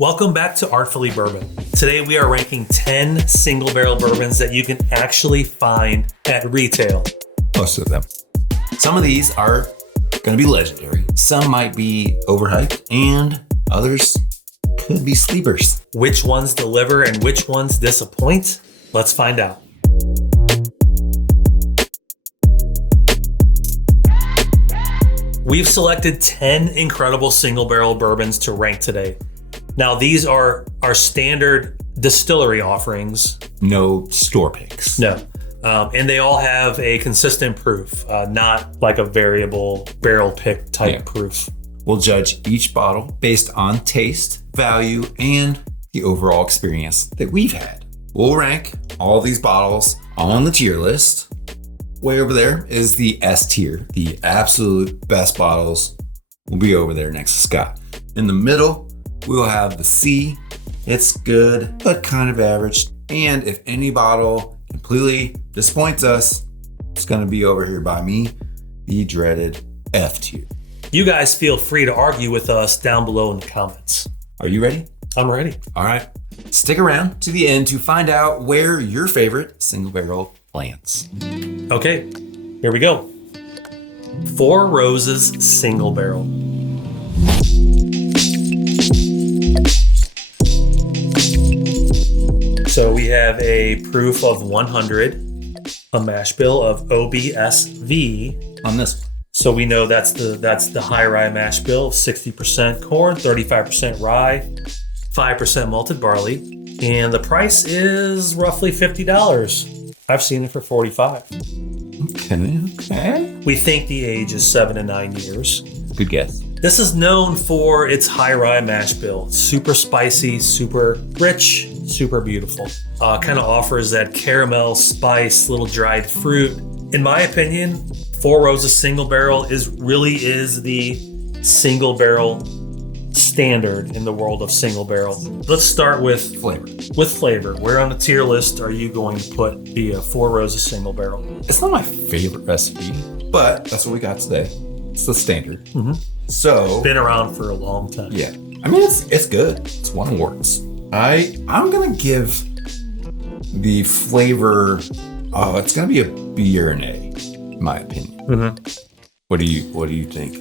Welcome back to Artfully Bourbon. Today we are ranking 10 single barrel bourbons that you can actually find at retail. Most of them. Some of these are going to be legendary. Some might be overhyped and others could be sleepers. Which ones deliver and which ones disappoint? Let's find out. We've selected 10 incredible single barrel bourbons to rank today. Now, these are our standard distillery offerings. No store picks. No. And they all have a consistent proof, not like a variable barrel pick type proof. We'll judge each bottle based on taste, value, and the overall experience that we've had. We'll rank all these bottles on the tier list. Way over there is the S tier. The absolute best bottles will be over there next to Scott. In the middle, we'll have the C. It's good, but kind of average. And if any bottle completely disappoints us, it's going to be over here by me, the dreaded F tier. You guys feel free to argue with us down below in the comments. Are you ready? I'm ready. All right. Stick around to the end to find out where your favorite single barrel lands. Okay, here we go. Four Roses single barrel. So we have a proof of 100, a mash bill of OBSV On this one. So we know that's the high rye mash bill, 60% corn, 35% rye, 5% malted barley, and the price is roughly $50. I've seen it for $45. Okay. We think the age is 7 to 9 years. Good guess. This is known for its high rye mash bill. Super spicy, super rich, super beautiful. Kind of offers that caramel, spice, little dried fruit. In my opinion, Four Roses single barrel really is the single barrel standard in the world of single barrel. Let's start with flavor. Where on the tier list are you going to put the Four Roses single barrel? It's not my favorite recipe, but that's what we got today. It's the standard. Mm-hmm. So Been around for a long time. yeah, I mean it's good. It's won awards. I'm gonna give the flavor. Oh, it's gonna be a B or an A, in my opinion. Mm-hmm. What do you think?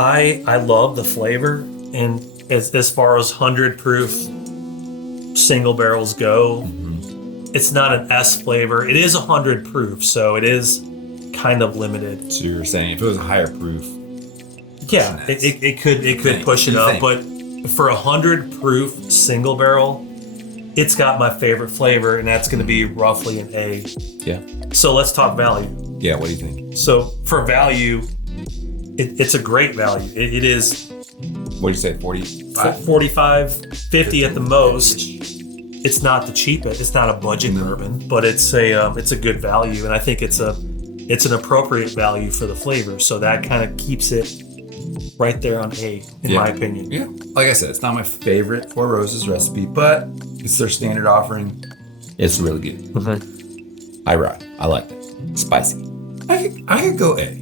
I love the flavor, and as far as 100 proof single barrels go, It's not an S flavor. It is 100 proof, so it is kind of limited. So you're saying if it was a higher proof, yeah, it could push it up, but for 100 proof single barrel, it's got my favorite flavor, and that's going to be roughly an A. Yeah. So let's talk value. Yeah. What do you think? So for value, it's a great value. It is. What do you say? 45? 45, 50 at the most. It's not the cheapest. It's not a budget bourbon, but it's a good value, and I think it's an appropriate value for the flavor. So that kind of keeps it right there on A, in my opinion. Yeah. Like I said, it's not my favorite Four Roses recipe, but it's their standard offering. It's really good. Mm-hmm. I ride. I like it. Spicy. I could go A.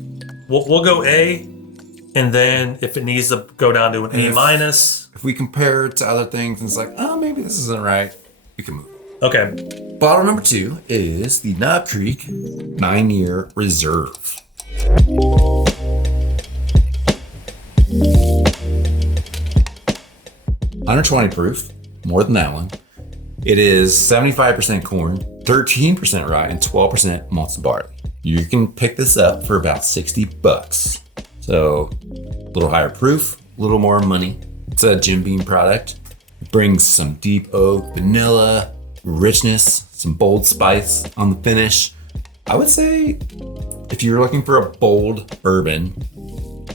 We'll go A, and then if it needs to go down to an A minus. If we compare it to other things, and it's like, oh, maybe this isn't right, we can move. Okay. Bottle number 2 is the Knob Creek 9-Year Reserve. Under 20 proof, more than that one. It is 75% corn, 13% rye, and 12% malted barley. You can pick this up for about $60. So a little higher proof, a little more money. It's a Jim Beam product. It brings some deep oak, vanilla, richness, some bold spice on the finish. I would say if you're looking for a bold bourbon,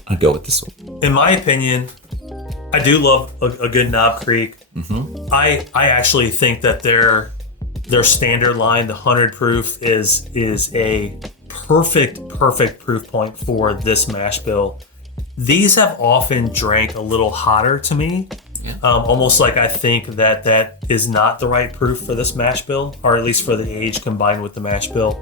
I'd go with this one. In my opinion, I do love a good Knob Creek. Mm-hmm. I actually think that their standard line, the 100 proof, is a perfect proof point for this mash bill. These have often drank a little hotter to me. Yeah. Almost like I think that is not the right proof for this mash bill, or at least for the age combined with the mash bill.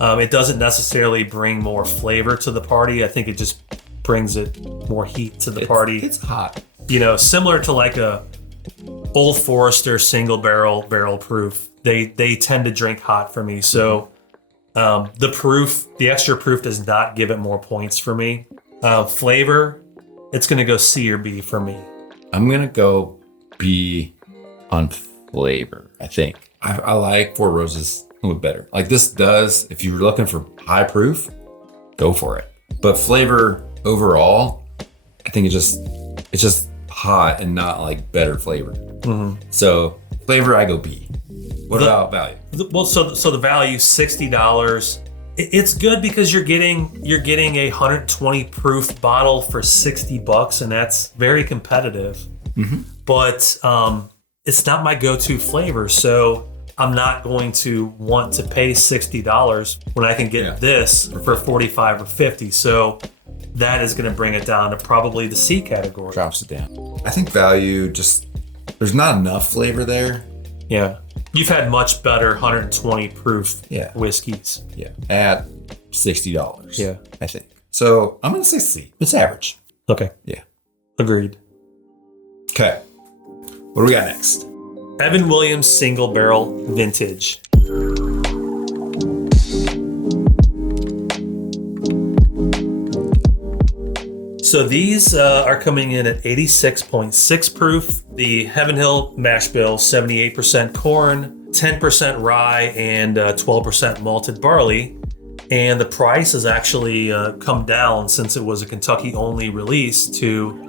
It doesn't necessarily bring more flavor to the party. I think it just brings it more heat to the party. It's hot. You know, similar to like a Old Forester single barrel proof. They tend to drink hot for me. So the extra proof does not give it more points for me. Flavor, it's going to go C or B for me. I'm going to go B on flavor, I think. I like Four Roses a little better. Like this does, if you're looking for high proof, go for it. But flavor overall, I think it's just hot and not like better flavor. Mm-hmm. So flavor, I go B. What about value? Well, so the value, $60. It's good because you're getting a 120 proof bottle for $60, and that's very competitive. Mm-hmm. But it's not my go-to flavor, so I'm not going to want to pay $60 when I can get this for 45 or 50. So that is going to bring it down to probably the C category. Drops it down. I think value there's not enough flavor there. Yeah. You've had much better 120 proof whiskeys. Yeah. At $60. Yeah. I think. So I'm going to say C. It's average. Okay. Yeah. Agreed. Okay. What do we got next? Evan Williams Single Barrel Vintage. So these are coming in at 86.6 proof. The Heaven Hill mash bill, 78% corn, 10% rye, and 12% malted barley. And the price has actually come down since it was a Kentucky-only release to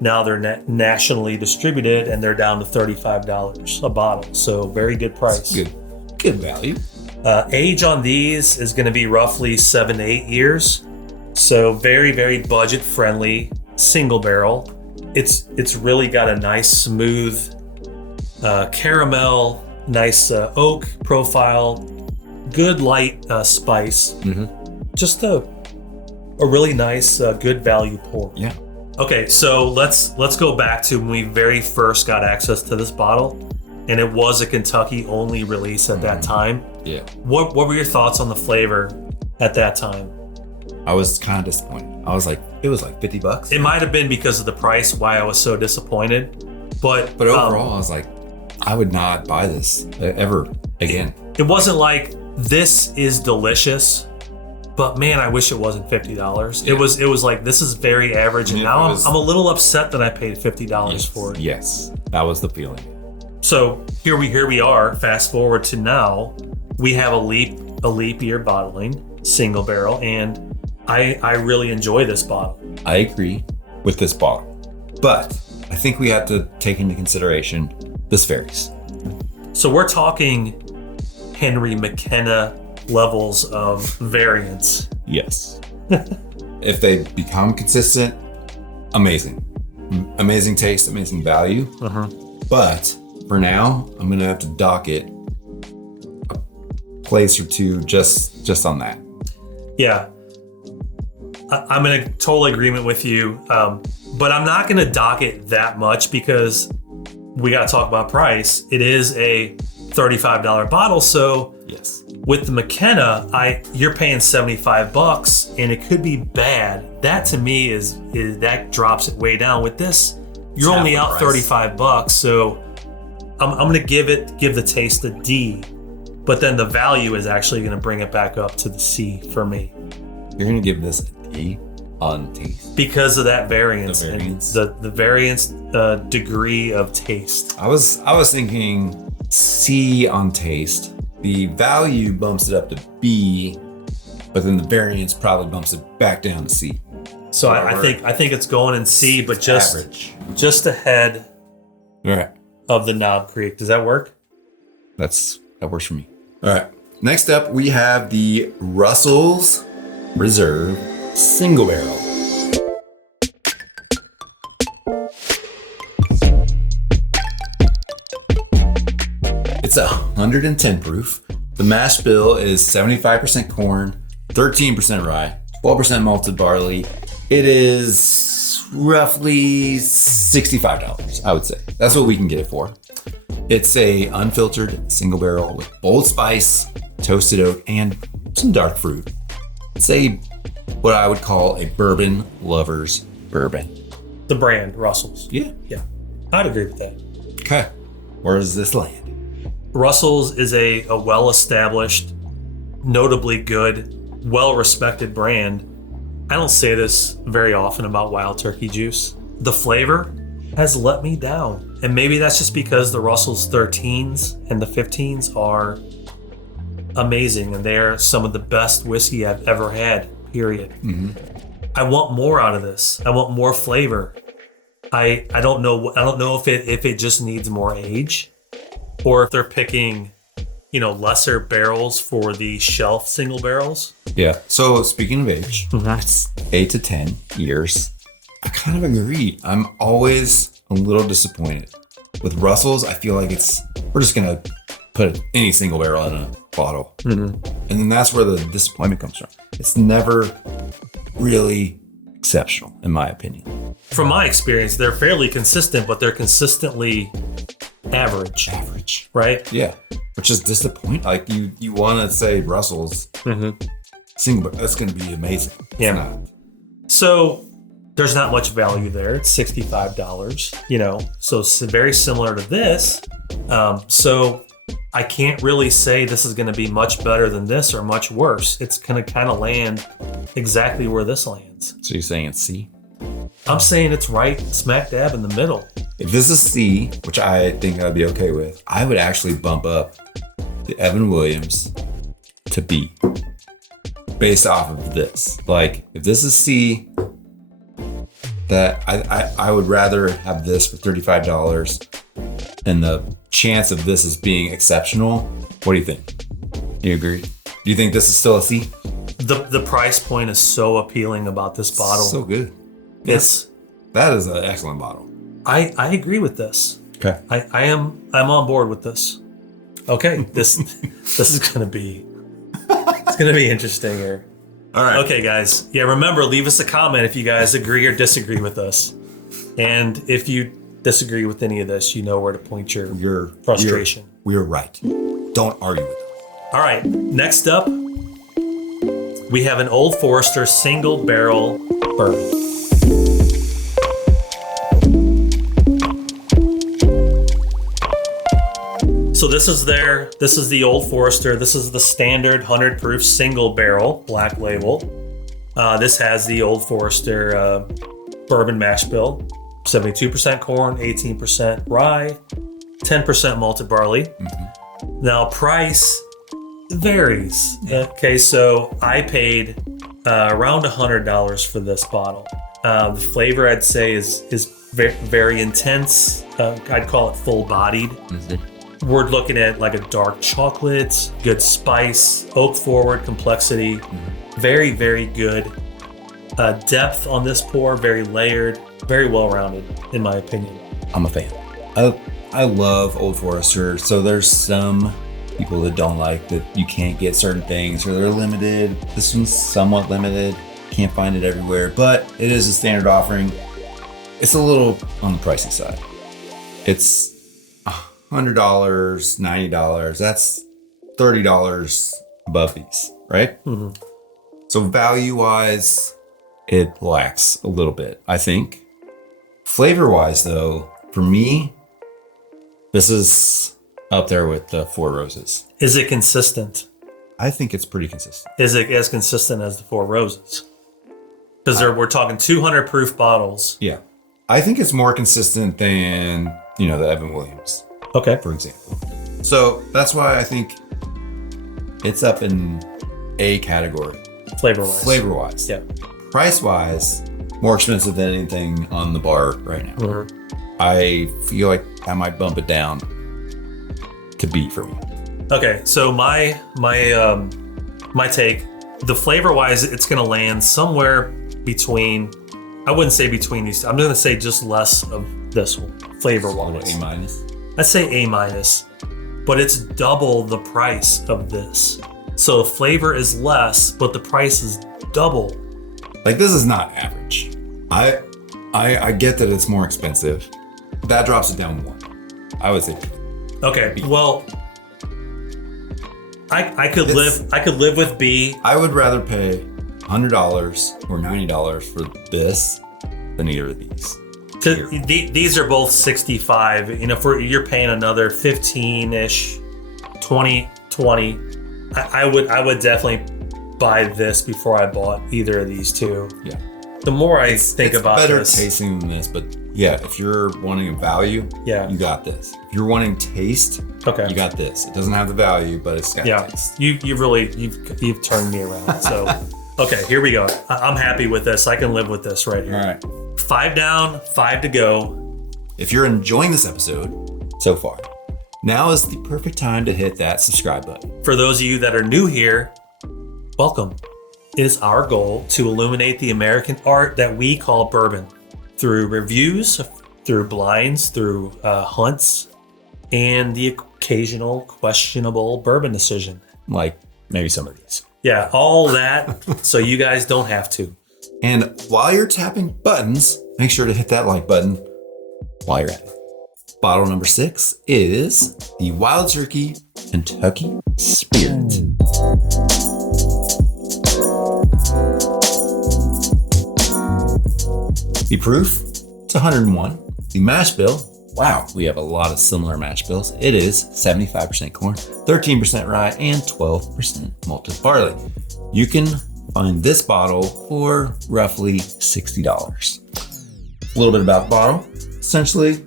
now they're nationally distributed, and they're down to $35 a bottle. So very good price. Good value. Age on these is going to be roughly 7 to 8 years. So very, very budget friendly single barrel. It's really got a nice smooth caramel, nice oak profile, good light spice. Mm-hmm. Just a really nice, good value pour. Yeah. Okay, so let's go back to when we very first got access to this bottle, and it was a Kentucky only release at that time. Yeah. What were your thoughts on the flavor at that time? I was kind of disappointed. I was like, it was like $50. It might have been because of the price why I was so disappointed, but overall, I was like, I would not buy this ever again. It wasn't like this is delicious, but man, I wish it wasn't $50. Yeah. It was like, this is very average, and now I'm a little upset that I paid $50 for it. Yes, that was the feeling. So here we are. Fast forward to now, we have a leap year bottling single barrel, and I really enjoy this bottle. I agree with this bottle, but I think we have to take into consideration this varies. So we're talking Henry McKenna levels of variance. Yes. If they become consistent, amazing taste, amazing value. Uh-huh. But for now, I'm gonna have to dock it a place or two just on that. Yeah, I'm in a total agreement with you, but I'm not gonna dock it that much because we got to talk about price. It is a $35 bottle, so yes. With the McKenna, you're paying $75, and it could be bad. That to me is that drops it way down. With this, you're only out $35, so I'm gonna give the taste a D, but then the value is actually gonna bring it back up to the C for me. You're gonna give this a D on taste because of that variance, and the variance degree of taste. I was thinking C on taste. The value bumps it up to B, but then the variance probably bumps it back down to C. So I think it's going in C, but just ahead of the Knob Creek. Does that work? That works for me. All right. Next up, we have the Russell's Reserve Single Barrel. It's 110 proof. The mash bill is 75% corn, 13% rye, 12% malted barley. It is roughly $65, I would say. That's what we can get it for. It's a unfiltered single barrel with bold spice, toasted oak, and some dark fruit. It's what I would call a bourbon lover's bourbon. The brand, Russell's. Yeah. Yeah. I'd agree with that. Okay. Where does this land? Russell's is a well-established, notably good, well-respected brand. I don't say this very often about Wild Turkey Juice. The flavor has let me down. And maybe that's just because the Russell's 13s and the 15s are amazing, and they're some of the best whiskey I've ever had, period. Mm-hmm. I want more out of this. I want more flavor. I don't know if it just needs more age, or if they're picking, lesser barrels for the shelf single barrels. Yeah. So speaking of age, that's 8 to 10 years. I kind of agree. I'm always a little disappointed with Russell's. I feel like we're just gonna put any single barrel in a bottle, and then that's where the disappointment comes from. It's never really exceptional, in my opinion. From my experience, they're fairly consistent, but they're consistently average. Average, right? Yeah, which is disappointing. Like you want to say Russell's single, but that's going to be amazing. Yeah. It's not. So there's not much value there. It's $65, so it's very similar to this. So I can't really say this is going to be much better than this or much worse. It's going to kind of land exactly where this lands. So you're saying it's C? I'm saying it's right smack dab in the middle. If this is C, which I think I'd be okay with, I would actually bump up the Evan Williams to B based off of this. Like, if this is C, that I would rather have this for $35, and the chance of this as being exceptional. What do you think? Do you agree? Do you think this is still a C? The price point is so appealing about this bottle. So good. That is an excellent bottle. I agree with this. Okay. I'm on board with this. Okay, this is gonna be interesting here. All right. Okay, guys. Yeah, remember, leave us a comment if you guys agree or disagree with us. And if you disagree with any of this, you know where to point your frustration. We're right. Don't argue with us. All right, next up, we have an Old Forester single barrel bourbon. So this is the Old Forester. This is the standard 100 proof single barrel black label. This has the Old Forester bourbon mash bill, 72% corn, 18% rye, 10% malted barley. Mm-hmm. Now price varies. Okay, so I paid around $100 for this bottle. The flavor I'd say is very, very intense. I'd call it full bodied. Mm-hmm. We're looking at like a dark chocolate, good spice, oak forward complexity, very, very good depth on this pour, very layered, very well rounded, in my opinion. I'm a fan. I love Old Forester. So there's some people that don't like that you can't get certain things or they're limited. This one's somewhat limited. Can't find it everywhere, but it is a standard offering. It's a little on the pricey side. It's $100, $90. That's $30 above these, right? Mm-hmm. So value-wise, it lacks a little bit, I think. Flavor-wise, though, for me, this is up there with the Four Roses. Is it consistent? I think it's pretty consistent. Is it as consistent as the Four Roses? Because we're talking 200 proof bottles. Yeah. I think it's more consistent than, the Evan Williams. Okay. For example. So that's why I think it's up in A category. Flavor-wise. Yeah. Price-wise, more expensive than anything on the bar right now. Mm-hmm. I feel like I might bump it down to B for me. Okay, so my take, the flavor-wise, it's going to land somewhere between, I wouldn't say between these two. I'm going to say just less of this one, flavor-wise. A minus? I'd say A minus, but it's double the price of this. So the flavor is less, but the price is double. Like, this is not average. I get that it's more expensive. That drops it down one. I would say B. Okay, well, I could live with B. I would rather pay $100 or $90 for this than either of these. These are both 65. If you're paying another 15-ish, 20, I would definitely buy this before I bought either of these two. Yeah. The more I think about better this, tasting than this, but yeah, if you're wanting a value, you got this. If you're wanting taste, you got this. It doesn't have the value, but it's got taste. You've turned me around. So okay, here we go. I'm happy with this. I can live with this right here. All right. 5 down, 5 to go. If you're enjoying this episode so far, now is the perfect time to hit that subscribe button. For those of you that are new here, welcome. It is our goal to illuminate the American art that we call bourbon through reviews, through blinds, through hunts, and the occasional questionable bourbon decision. Like maybe some of these. Yeah, all that so you guys don't have to. And while you're tapping buttons, make sure to hit that like button while you're at it. Bottle number 6 is the Wild Turkey Kentucky Spirit. The proof, it's 101. The mash bill, wow, we have a lot of similar mash bills. It is 75% corn, 13% rye, and 12% malted barley. You can find this bottle for roughly $60. A little bit about the bottle. Essentially,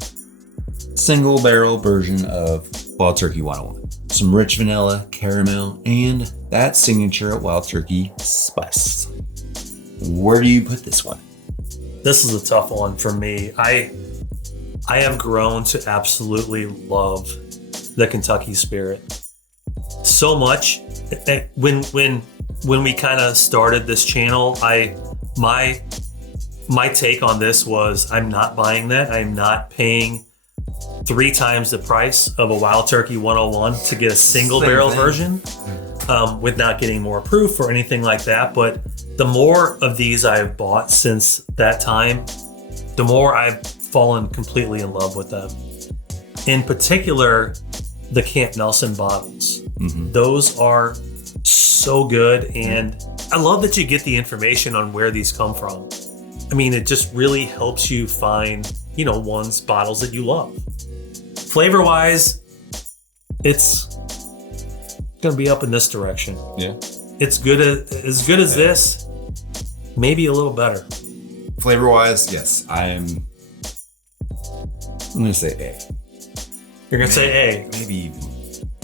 single barrel version of Wild Turkey 101. Some rich vanilla, caramel, and that signature Wild Turkey spice. Where do you put this one? This is a tough one for me. I have grown to absolutely love the Kentucky Spirit so much. When we kind of started this channel, my take on this was I'm not buying that. I'm not paying 3 times the price of a Wild Turkey 101 to get a single barrel version, with not getting more proof or anything like that. But the more of these I've bought since that time, the more I've fallen completely in love with them. In particular, the Camp Nelson bottles. Mm-hmm. Those are so good, and I love that you get the information on where these come from. I mean, it just really helps you find, bottles that you love. Flavor wise, it's gonna be up in this direction. Yeah. It's as good as this, maybe a little better. Flavor wise, yes. I'm gonna say A. You're gonna say A. Maybe even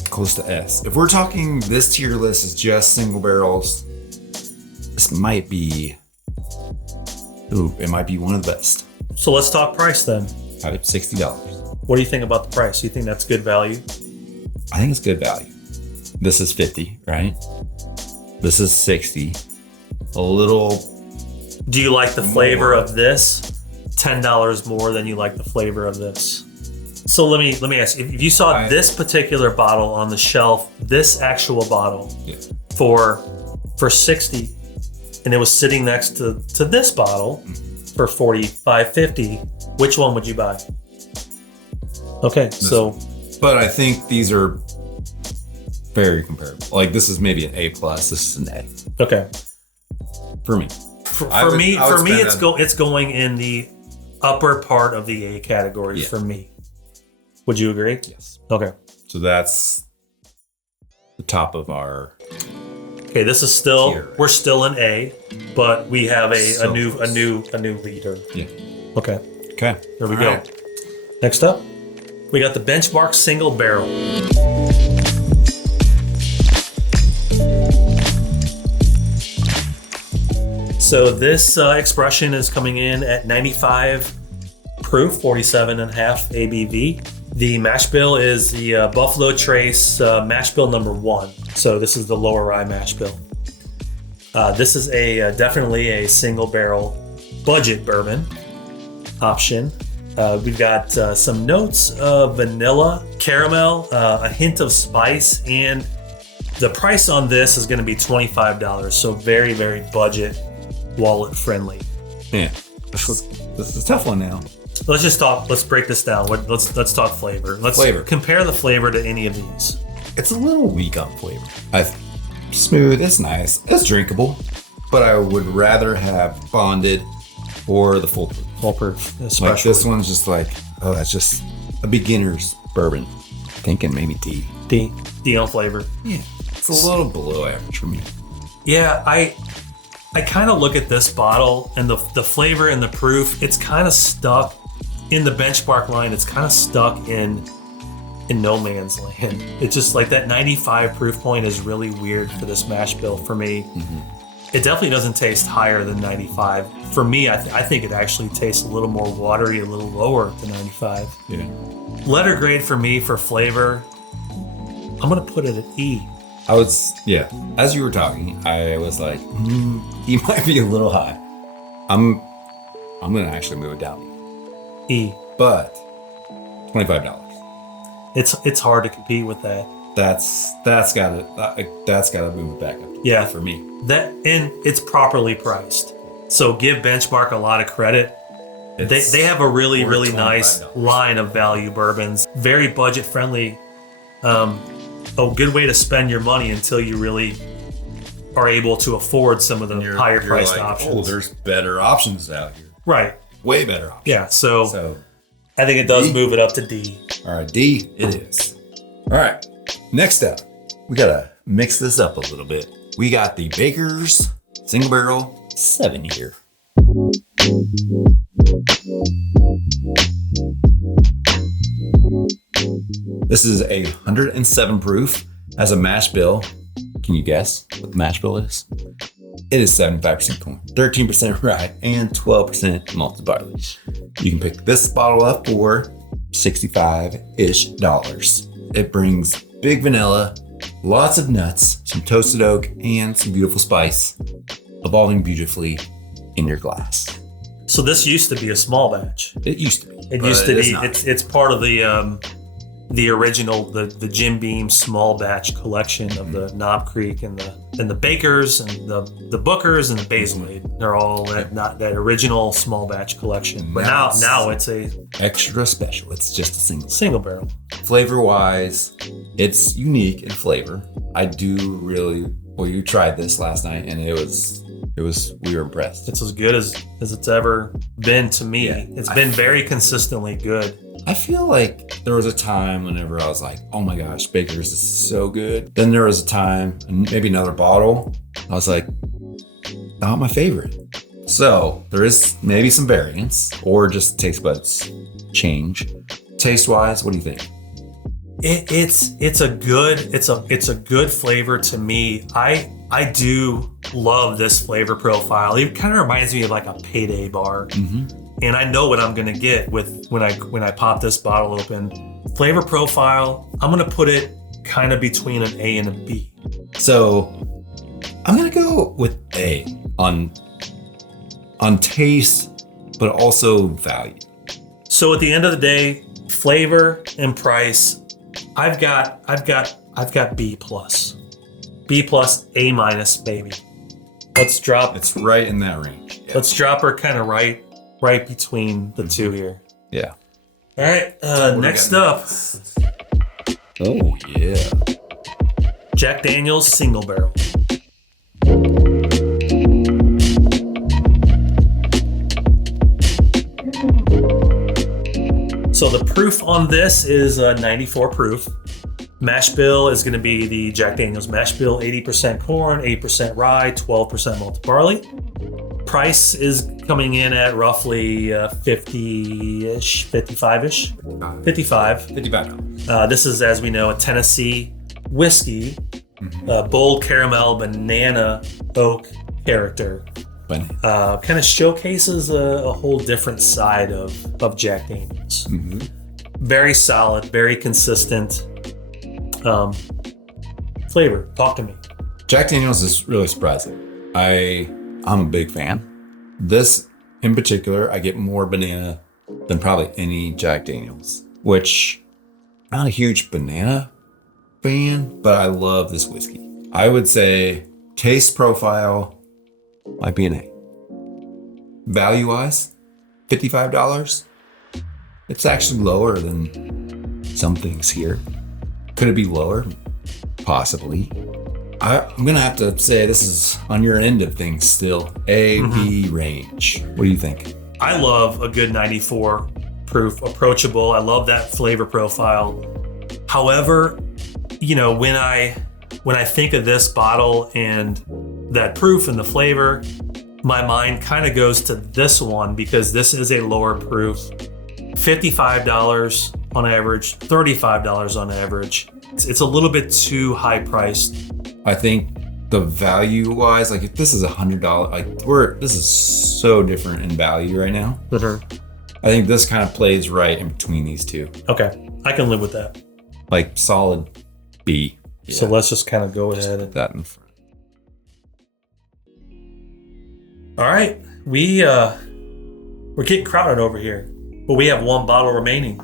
close to S. If we're talking this tier list is just single barrels, this might be it might be one of the best. So let's talk price then. At $60. What do you think about the price? You think that's good value? I think it's good value. This is 50, right? This is 60. A little. Do you like the flavor of this? $10 more than you like the flavor of this. So let me ask you, if you saw this particular bottle on the shelf, this actual bottle for 60, and it was sitting next to this bottle for $45.50, which one would you buy? Okay, but I think these are very comparable. Like this is maybe an A+, this is an A. Okay. For me. For me, it's going in the upper part of the A category for me. Would you agree? Yes. Okay. So that's the top of our. Okay, this is still tier. We're still in A, but we have a new leader. Yeah. Okay. There we go. Right. Next up, we got the Benchmark Single Barrel. So this expression is coming in at 95 proof, 47.5 ABV. The mash bill is the Buffalo Trace mash bill number 1. So this is the lower rye mash bill. This is definitely a single barrel budget bourbon option. We've got some notes of vanilla, caramel, a hint of spice, and the price on this is going to be $25. So very, very budget, wallet friendly. Yeah, this is a tough one now. Let's break this down. Let's talk flavor. Let's compare the flavor to any of these. It's a little weak on flavor. Smooth, it's nice, it's drinkable, but I would rather have bonded or the full proof. Full proof. Like this one's just like, oh, that's just a beginner's bourbon. Thinking maybe D. D on flavor. Yeah, it's a little below average for me. Yeah, I kind of look at this bottle and the flavor and the proof. It's kind of stuck in the benchmark line. It's kind of stuck in no man's land. It's just like that 95 proof point is really weird for this mash bill for me. It definitely doesn't taste higher than 95. For me, I think it actually tastes a little more watery, a little lower than 95. Yeah. Letter grade for me for flavor, I'm going to put it at E. As you were talking, I was like, E might be a little high. I'm going to actually move it down. E. But $25. It's hard to compete with that. That's gotta move it back up. Yeah, for me. That, and it's properly priced. So give Benchmark a lot of credit. They have a really nice line of value bourbons. Very budget friendly. A good way to spend your money until you really are able to afford some of the higher priced options. Oh, there's better options out here. Right. Way better options. Yeah. So I think it does move it up to D. All right, D it is. All right. Next up, we gotta mix this up a little bit. We got the Baker's Single Barrel 7-year. This is 107 proof. Has a mash bill. Can you guess what the mash bill is? It is 75% corn, 13% rye, and 12% malted barley. You can pick this bottle up for $65-ish. It brings big vanilla, lots of nuts, some toasted oak, and some beautiful spice, evolving beautifully in your glass. So this used to be a small batch. It used to be. It used to be. It's part of the original, the Jim Beam small batch collection of the Knob Creek and the Bakers and the Bookers and the Basilade. They're all that original small batch collection. But now it's a extra special. It's just a single barrel. Flavor wise, it's unique in flavor. I do really. Well, you tried this last night, and we were impressed. It's as good as it's ever been to me. Yeah, it's been very consistently good. I feel like there was a time whenever I was like, oh my gosh, Baker's is so good. Then there was a time, and maybe another bottle, I was like, not my favorite. So there is maybe some variance or just taste buds change. Taste wise, what do you think? It's a good flavor to me. I do love this flavor profile. It kind of reminds me of like a payday bar. And I know what I'm gonna get with when I pop this bottle open. Flavor profile, I'm gonna put it kind of between an A and a B. So I'm gonna go with A on taste, but also value. So at the end of the day, flavor and price, I've got B plus. B plus, A minus, baby. Let's drop. It's right in that range. Yeah. Let's drop her kind of right between the two here. Yeah. All right. Next up. Oh yeah. Jack Daniel's Single Barrel. So the proof on this is 94 proof. Mash bill is going to be the Jack Daniel's mash bill, 80% corn, 8% rye, 12% malted barley. Price is coming in at roughly 50-ish, 55-ish. 55. This is, as we know, a Tennessee whiskey, bold caramel, banana, oak character. Kind of showcases a whole different side of Jack Daniel's. Very solid, very consistent. Flavor. Talk to me. Jack Daniel's is really surprising. I'm a big fan. This in particular, I get more banana than probably any Jack Daniel's, which I'm not a huge banana fan, but I love this whiskey. I would say taste profile might be an A. Value wise, $55. It's actually lower than some things here. Could it be lower? Possibly. I'm gonna have to say this is on your end of things still. A, B range. What do you think? I love a good 94 proof, approachable. I love that flavor profile. However, when I think of this bottle and that proof and the flavor, my mind kind of goes to this one because this is a lower proof. $55 on average, $35 on average. It's a little bit too high priced. I think the value wise, like if this is $100, this is so different in value right now. I think this kind of plays right in between these two. Okay, I can live with that. Like solid B. Yeah. So let's just kind of go ahead and that in front. All right, we're getting crowded over here, but we have one bottle remaining.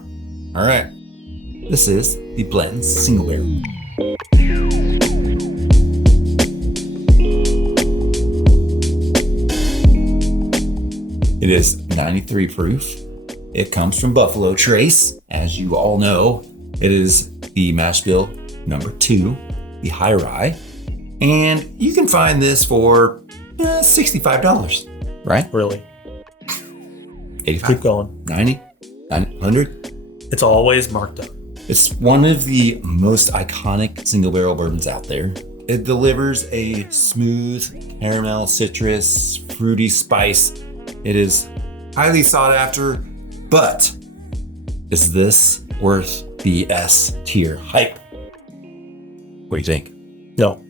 All right, this is the Blanton's Single Barrel. It is 93 proof. It comes from Buffalo Trace. As you all know, it is the mash bill number 2, the high rye. And you can find this for $65, right? Really? 85. Keep going. 90, 100. It's always marked up. It's one of the most iconic single barrel bourbons out there. It delivers a smooth caramel, citrus, fruity spice. It is highly sought after, but is this worth the S tier hype? What do you think? No.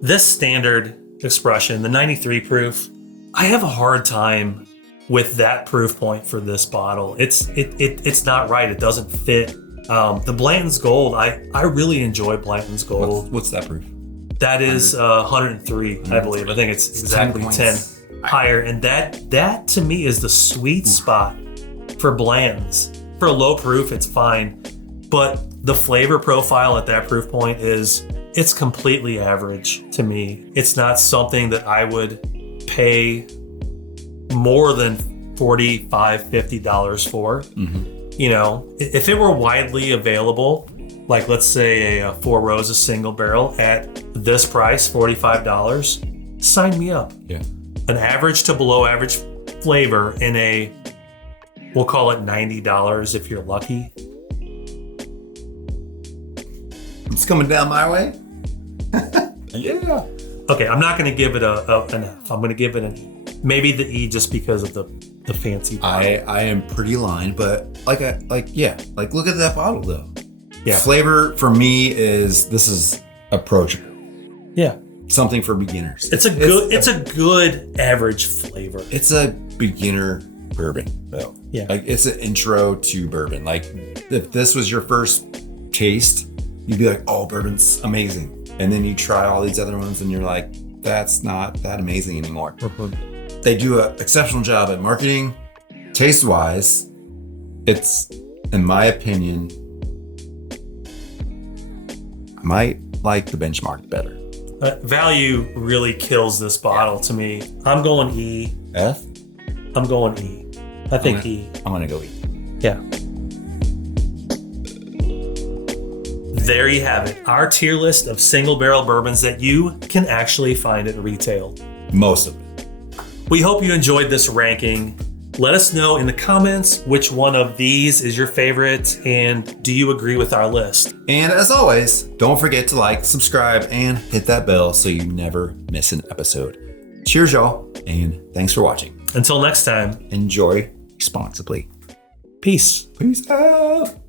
This standard expression, the 93 proof, I have a hard time with that proof point for this bottle. It's not right. It doesn't fit. The Blanton's Gold, I really enjoy Blanton's Gold. What's that proof? That is 103, I believe. I think it's exactly 10 higher. And that to me is the sweet spot for Blanton's. For low proof, it's fine. But the flavor profile at that proof point it's completely average to me. It's not something that I would pay more than $45, $50 for. Mm-hmm. If it were widely available, like let's say a Four Roses single barrel at this price, $45, sign me up. Yeah. An average to below average flavor in we'll call it $90 if you're lucky. It's coming down my way. Yeah. Okay, I'm not going to give it an F. I'm going to give it an E. Maybe the E just because of the fancy bottle. I am pretty aligned, but look at that bottle though. Yeah. Flavor for me this is approachable. Yeah. Something for beginners. It's a good average flavor. It's a beginner bourbon though. Yeah. Like it's an intro to bourbon. Like if this was your first taste, you'd be like, oh, bourbon's amazing. And then you try all these other ones and you're like, that's not that amazing anymore. Mm-hmm. They do an exceptional job at marketing. Taste-wise, it's, in my opinion, I might like the Benchmark better. Value really kills this bottle to me. I'm going E. F? I'm going E. I think E. I'm going to go E. Yeah. There you have it. Our tier list of single barrel bourbons that you can actually find at retail. Most of it. We hope you enjoyed this ranking. Let us know in the comments which one of these is your favorite and do you agree with our list? And as always, don't forget to like, subscribe, and hit that bell so you never miss an episode. Cheers, y'all, and thanks for watching. Until next time, enjoy responsibly. Peace. Peace out.